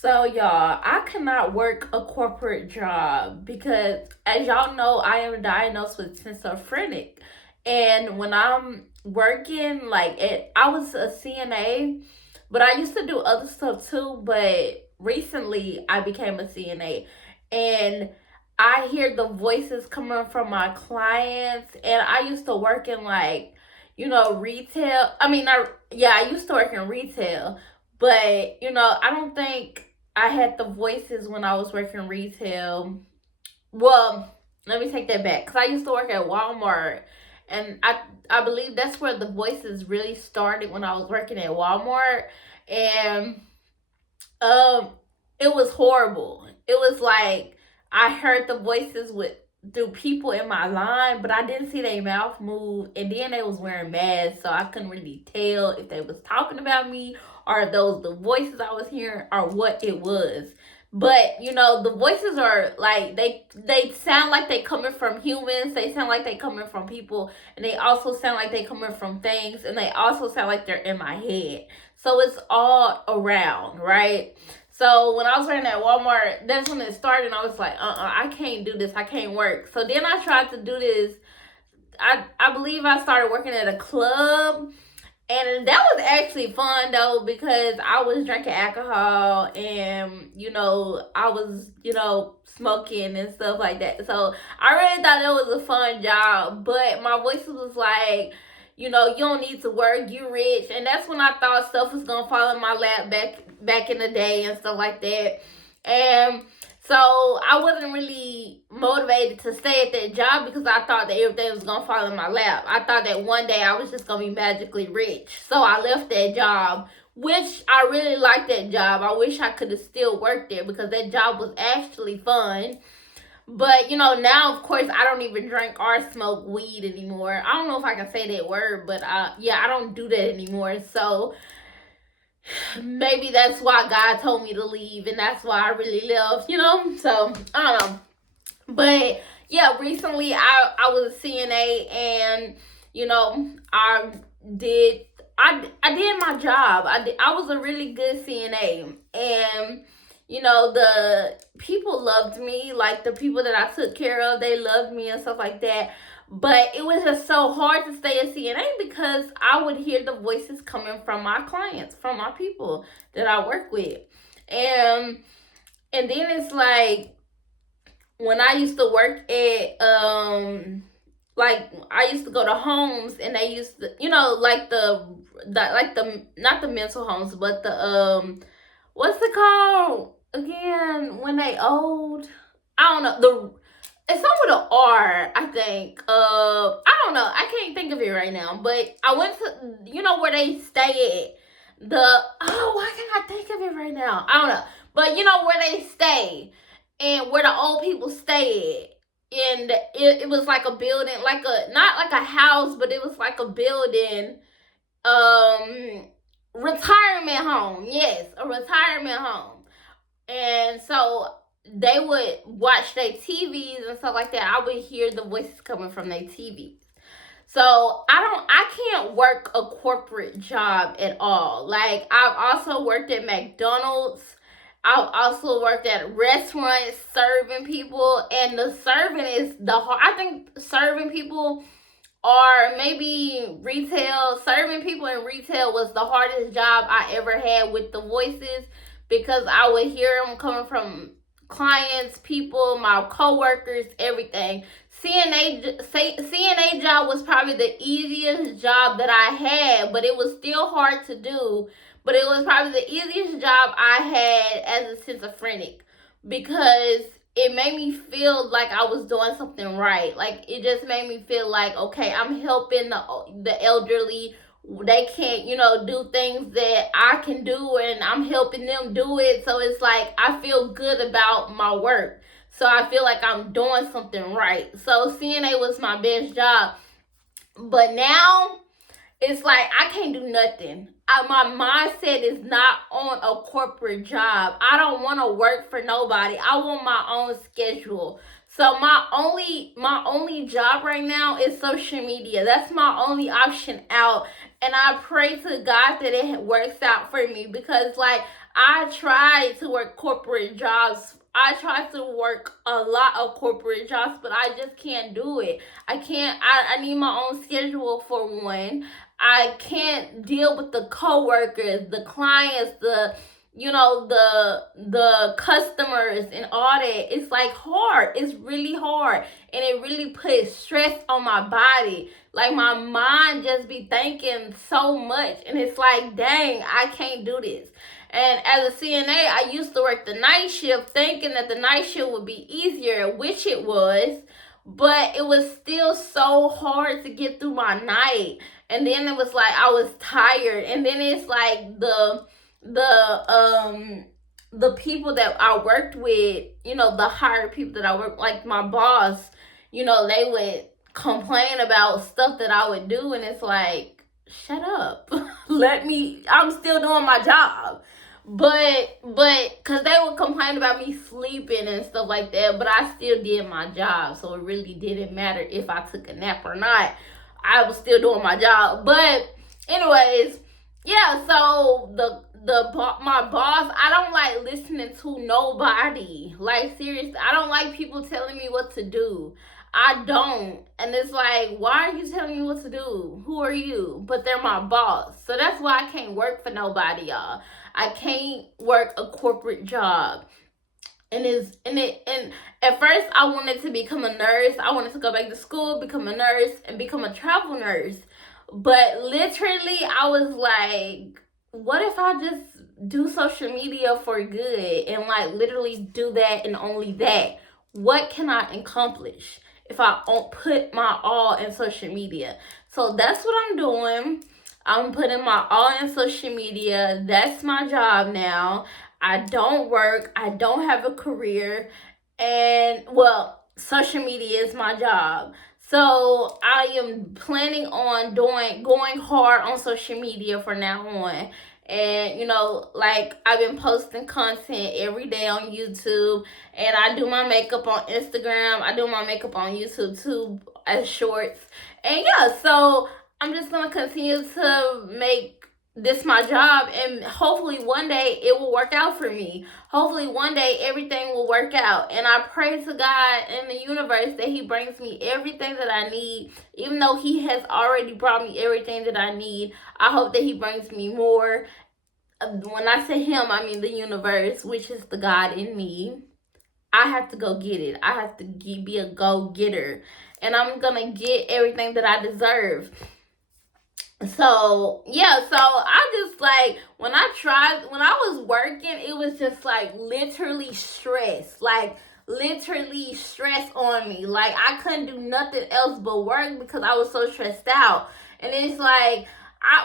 So, y'all, I cannot work a corporate job because, as y'all know, I am diagnosed with schizophrenic. And when I'm working, I was a CNA, but I used to do other stuff too. But recently, I became a CNA, and I hear the voices coming from my clients. And I used to work in retail. I used to work in retail, but I don't think I had the voices when I was working retail. Well, let me take that back because I used to work at Walmart, and I believe that's where the voices really started when I was working at Walmart, and um, it was horrible. It was like I heard the voices with through people in my line, but I didn't see their mouth move, and then they was wearing masks, so I couldn't really tell if they was talking about me or if those the voices I was hearing or what it was. But the voices are like they sound like they coming from humans. They sound like they coming from people, and they also sound like they coming from things, and they also sound like they're in my head. So it's all around, right? So when I was working at Walmart, that's when it started. And I was like, I can't do this. I can't work. So then I tried to do this. I believe I started working at a club, and that was actually fun though because I was drinking alcohol and I was smoking and stuff like that. So I really thought it was a fun job, but my voice was like, you don't need to work, you rich, and that's when I thought stuff was gonna fall in my lap back in the day and stuff like that. And so I wasn't really motivated to stay at that job because I thought that everything was gonna fall in my lap. I thought that one day I was just gonna be magically rich. So I left that job, which I really liked that job. I wish I could have still worked there because that job was actually fun. But now of course I don't even drink or smoke weed anymore. I don't know if I can say that word, but yeah, I don't do that anymore. So maybe that's why God told me to leave, and that's why I really left. So I don't know. But yeah, recently I was a CNA, and I did I did my job. I was a really good CNA, and the people loved me. Like the people that I took care of, they loved me and stuff like that. But it was just so hard to stay a CNA because I would hear the voices coming from my clients, from my people that I work with. And then it's like when I used to work at like I used to go to homes, and they used to like the not the mental homes, but the what's it called again when they old? I don't know. It's something with an R, I think. I don't know. I can't think of it right now. But I went to where they stay at. Why can't I think of it right now? I don't know. But where they stay and where the old people stay at. And it was like a building, like a not like a house, but it was like a building, retirement home. Yes, a retirement home. And so they would watch their TVs and stuff like that. I would hear the voices coming from their TVs. So I can't work a corporate job at all. Like I've also worked at McDonald's. I've also worked at restaurants serving people, and the serving is the hard. I think serving people, or maybe retail, serving people in retail was the hardest job I ever had with the voices because I would hear them coming from clients, people, my coworkers, everything. CNA job was probably the easiest job that I had, but it was still hard to do. But it was probably the easiest job I had as a schizophrenic because it made me feel like I was doing something right. Like it just made me feel like, okay, I'm helping the elderly. They can't, do things that I can do, and I'm helping them do it. So it's like I feel good about my work. So I feel like I'm doing something right. So CNA was my best job. But now it's like I can't do nothing. My mindset is not on a corporate job. I don't want to work for nobody. I want my own schedule. So my only job right now is social media. That's my only option out. And I pray to God that it works out for me because like I tried to work corporate jobs. I tried to work a lot of corporate jobs, but I just can't do it. I can't. I need my own schedule for one. I can't deal with the coworkers, the clients, the customers and all that. It's like hard. It's really hard, and it really puts stress on my body. Like my mind just be thinking so much, and it's like, dang, I can't do this. And as a CNA, I used to work the night shift thinking that the night shift would be easier, which it was, but it was still so hard to get through my night. And then it was like I was tired. And then it's like the people that I worked with, the hired people that I worked, like my boss, they would complain about stuff that I would do, and it's like, shut up. I'm still doing my job. But because they would complain about me sleeping and stuff like that, but I still did my job, so it really didn't matter if I took a nap or not. I was still doing my job. But anyways, yeah, so my boss, I don't like listening to nobody. Like, seriously, I don't like people telling me what to do. I don't. And it's like, why are you telling me what to do? Who are you? But they're my boss. So that's why I can't work for nobody, y'all. I can't work a corporate job. And at first I wanted to become a nurse. I wanted to go back to school, become a nurse, and become a travel nurse. But literally I was like, what if I just do social media for good and like literally do that and only that? What can I accomplish if I don't put my all in social media? So that's what I'm doing. I'm putting my all in social media. That's my job now. I don't work. I don't have a career. And, well, social media is my job. So I am planning on going hard on social media from now on. And, like, I've been posting content every day on YouTube. And I do my makeup on Instagram. I do my makeup on YouTube too, as shorts. And yeah, so I'm just going to continue to make this my job, and hopefully one day it will work out for me. Hopefully one day everything will work out, and I pray to God in the universe that he brings me everything that I need. Even though he has already brought me everything that I need, I hope that he brings me more. When I say him, I mean the universe, which is the God in me. I have to go get it. I have to be a go-getter, and I'm gonna get everything that I deserve. So yeah, so I just like when I was working, it was just like literally stress on me. Like I couldn't do nothing else but work because I was so stressed out. And it's like,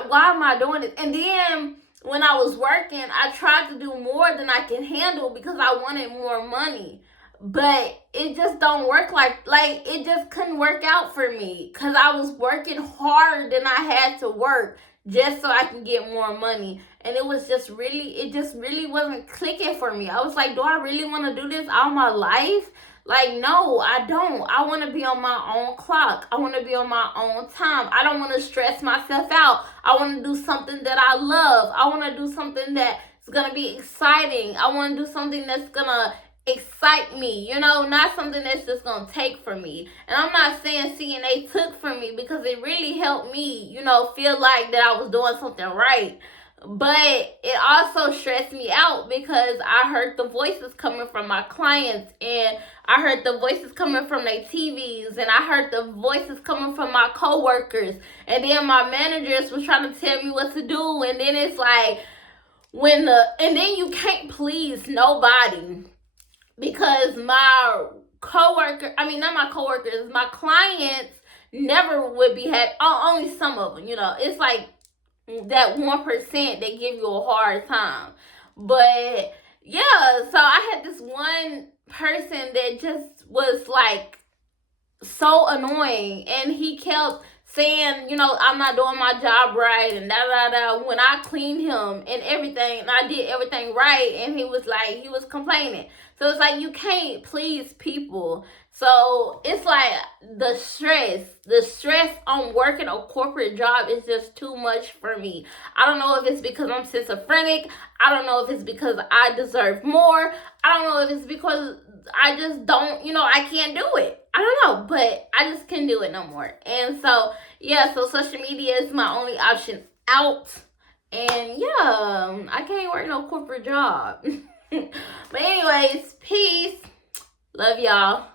why am I doing this? And then when I was working, I tried to do more than I can handle because I wanted more money. But it just don't work like it just couldn't work out for me because I was working harder than I had to work just so I can get more money. And it just really wasn't clicking for me. I was like, do I really want to do this all my life? Like, no, I don't. I want to be on my own clock. I want to be on my own time. I don't want to stress myself out. I want to do something that I love. I want to do something that's going to be exciting. I want to do something that's going to excite me, not something that's just gonna take from me. And I'm not saying CNA took from me because it really helped me, feel like that I was doing something right. But it also stressed me out because I heard the voices coming from my clients, and I heard the voices coming from their TVs, and I heard the voices coming from my coworkers, and then my managers was trying to tell me what to do. And then it's like and then you can't please nobody. Because my clients never would be happy. Only some of them, it's like that 1% they give you a hard time. But yeah, so I had this one person that just was like so annoying, and he kept saying, you know, I'm not doing my job right and da da da, when I cleaned him and everything and I did everything right, and he was complaining. So it's like, you can't please people. So it's like the stress on working a corporate job is just too much for me. I don't know if it's because I'm schizophrenic. I don't know if it's because I deserve more. I don't know if it's because I just don't, you know, I can't do it. I don't know, but I just can't do it no more. And so, yeah, so social media is my only option out. And yeah, I can't work no corporate job. But anyways, peace. Love y'all.